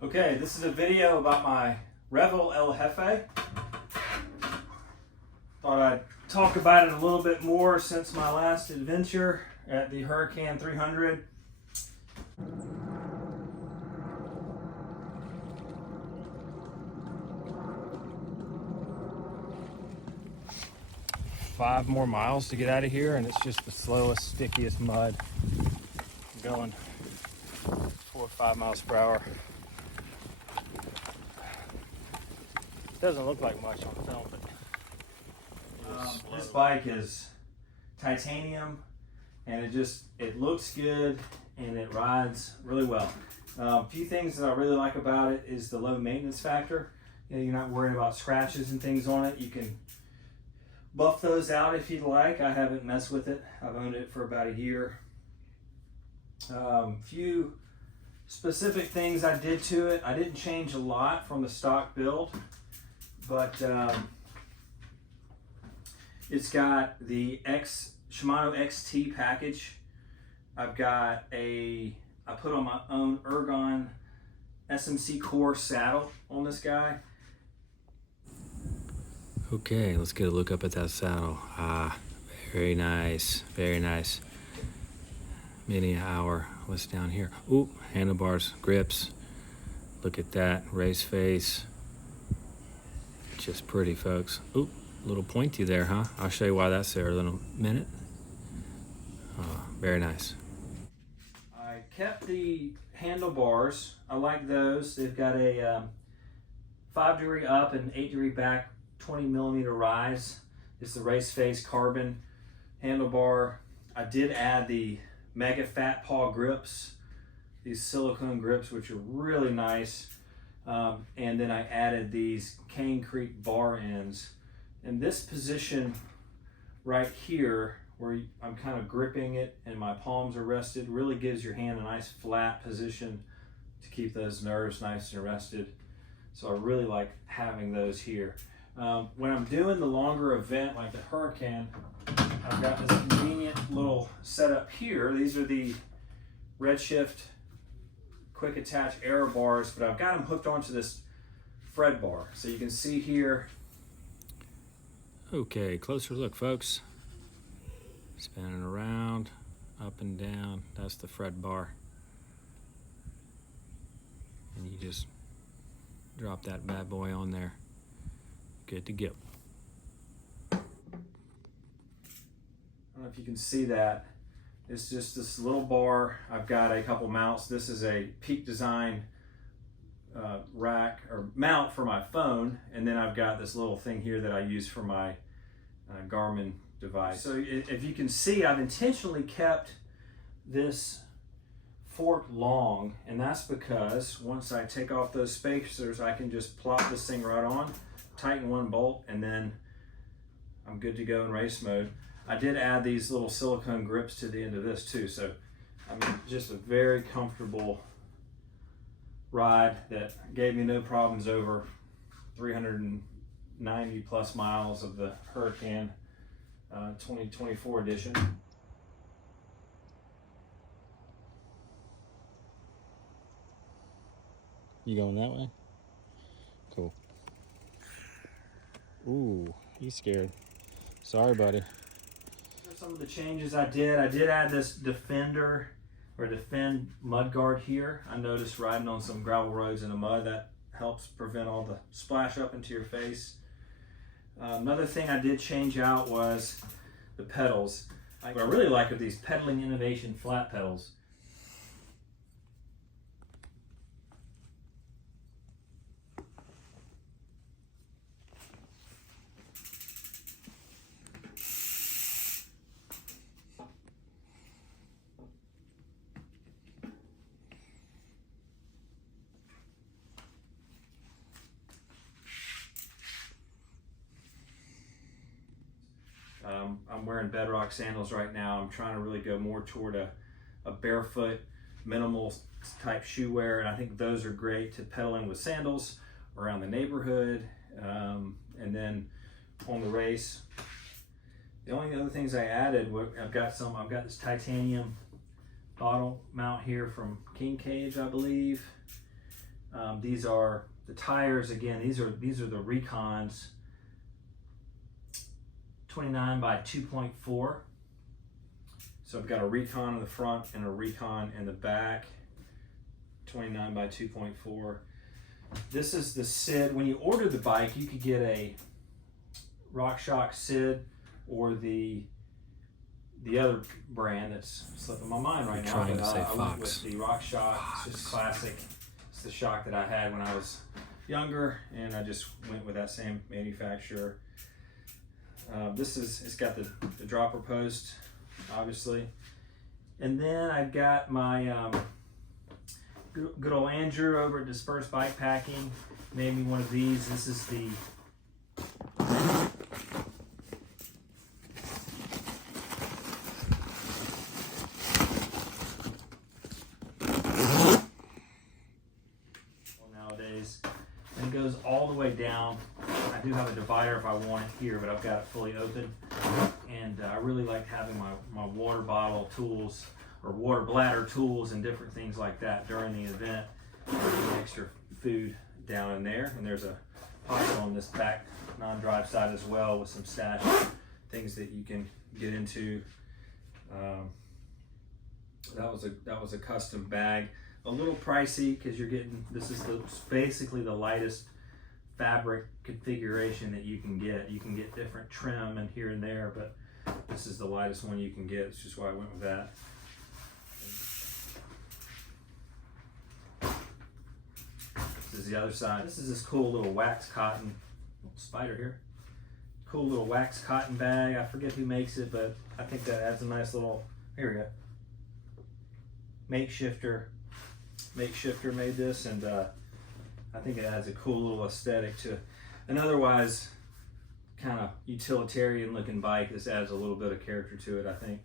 Okay, this is a video about my Revel El Jefe. Thought I'd talk about it a little bit more since my last adventure at the Hurricane 300. Five more miles to get out of here, and it's just the slowest, stickiest mud. I'm going 4 or 5 miles per hour. Doesn't look like much on film, but this bike is titanium, and it looks good and it rides really well. A few things that I really like about it is the low maintenance factor. You're not worried about scratches and things on it. You can buff those out if you'd like. I haven't messed with it. I've owned it for about a year. Few specific things I did to it. I didn't change a lot from the stock build, but it's got the Shimano XT package. I put on my own Ergon SMC Core saddle on this guy. Okay, let's get a look up at that saddle. Very nice, very nice. Mini hour. What's down here? Ooh, handlebars, grips. Look at that, race face. Just pretty, folks. Ooh, a little pointy there, huh? I'll show you why that's there in a minute. Very nice. I kept the handlebars. I like those. They've got a 5-degree up and 8-degree back 20mm rise. It's the race face carbon handlebar. I did add the Mega Fat Paw grips, these silicone grips, which are really nice. And then I added these Cane Creek bar ends. And this position right here, where I'm kind of gripping it and my palms are rested, really gives your hand a nice flat position to keep those nerves nice and rested. So I really like having those here. When I'm doing the longer event like the Hurricane, I've got this convenient little setup here. These are the Redshift quick attach aero bars, but I've got them hooked onto this Fred bar. So you can see here. Okay, closer look, folks. Spinning around, up and down. That's the Fred bar. And you just drop that bad boy on there. Good to go. I don't know if you can see that. It's just this little bar. I've got a couple mounts. This is a Peak Design rack or mount for my phone, and then I've got this little thing here that I use for my Garmin device. So if you can see, I've intentionally kept this fork long, and that's because once I take off those spacers, I can just plop this thing right on, tighten one bolt, and then I'm good to go in race mode. I did add these little silicone grips to the end of this too, so I mean, just a very comfortable ride that gave me no problems over 390 plus miles of the Hurricane 2024 edition. You going that way? Cool. Ooh, he's scared. Sorry, buddy. Some of the changes I did add this Defend mud guard here. I noticed riding on some gravel roads in the mud, that helps prevent all the splash up into your face. Another thing I did change out was the pedals. What I really like are these Pedaling Innovation flat pedals. I'm wearing Bedrock sandals right now. I'm trying to really go more toward a barefoot, minimal type shoe wear, and I think those are great to pedaling with sandals around the neighborhood, and then on the race. The only other things I added, I've got this titanium bottle mount here from King Cage, I believe. These are the tires. Again, these are the Recons 29 by 2.4. So I've got a Recon in the front and a Recon in the back, 29 by 2.4. This is the SID. When you order the bike, you could get a RockShox SID or the other brand that's slipping my mind right now. Trying to say I went Fox. with the RockShox. It's just classic. It's the shock that I had when I was younger, and I just went with that same manufacturer. It's got the dropper post, obviously. And then I've got my good old Andrew over at Dispersed Bike Packing made me one of these. This is the nowadays, and it goes all the way down. I do have a divider if I want it here, but I've got it fully open. And I really like having my water bottle tools or water bladder tools and different things like that during the event. Extra food down in there, and there's a pocket on this back non-drive side as well with some stash things that you can get into. That was a custom bag, a little pricey because you're getting, this is basically the lightest fabric configuration that you can get. You can get different trim and here and there, but this is the lightest one you can get. It's just why I went with that. This is the other side. This is this cool little wax cotton, spider here. Cool little wax cotton bag. I forget who makes it, but I think that adds a nice little, here we go. Makeshifter made this, and I think it adds a cool little aesthetic to an otherwise kind of utilitarian looking bike. This adds a little bit of character to it, I think.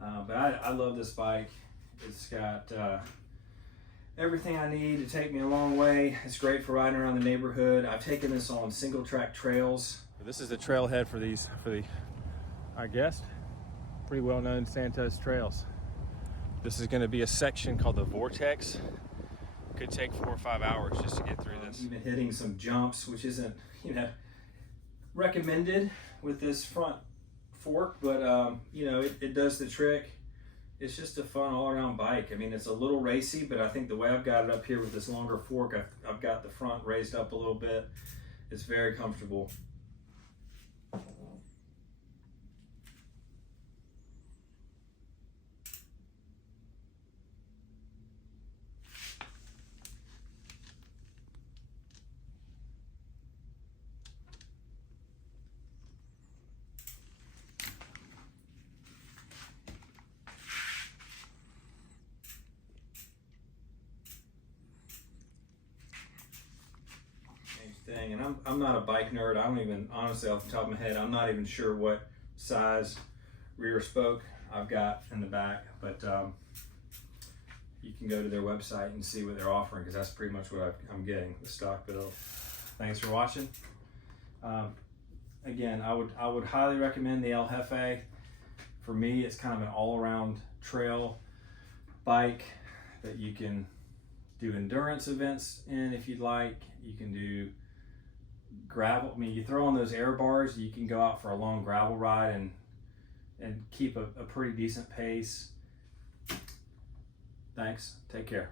But I love this bike. It's got everything I need to take me a long way. It's great for riding around the neighborhood. I've taken this on single track trails. This is the trailhead for the, I guess, pretty well known Santos trails. This is going to be a section called the Vortex. Could take 4 or 5 hours just to get through this. Even hitting some jumps, which isn't, recommended with this front fork, but it does the trick. It's just a fun all-around bike. I mean, it's a little racy, but I think the way I've got it up here with this longer fork, I've got the front raised up a little bit. It's very comfortable. Thing, and I'm not a bike nerd. I don't even, honestly, off the top of my head, I'm not even sure what size rear spoke I've got in the back, but you can go to their website and see what they're offering, because that's pretty much what I'm getting, the stock build. Thanks for watching. Again, I would highly recommend the El Jefe. For me, it's kind of an all-around trail bike that you can do endurance events in if you'd like. You can do gravel. I mean, you throw on those air bars, you can go out for a long gravel ride and keep a pretty decent pace. Thanks. Take care.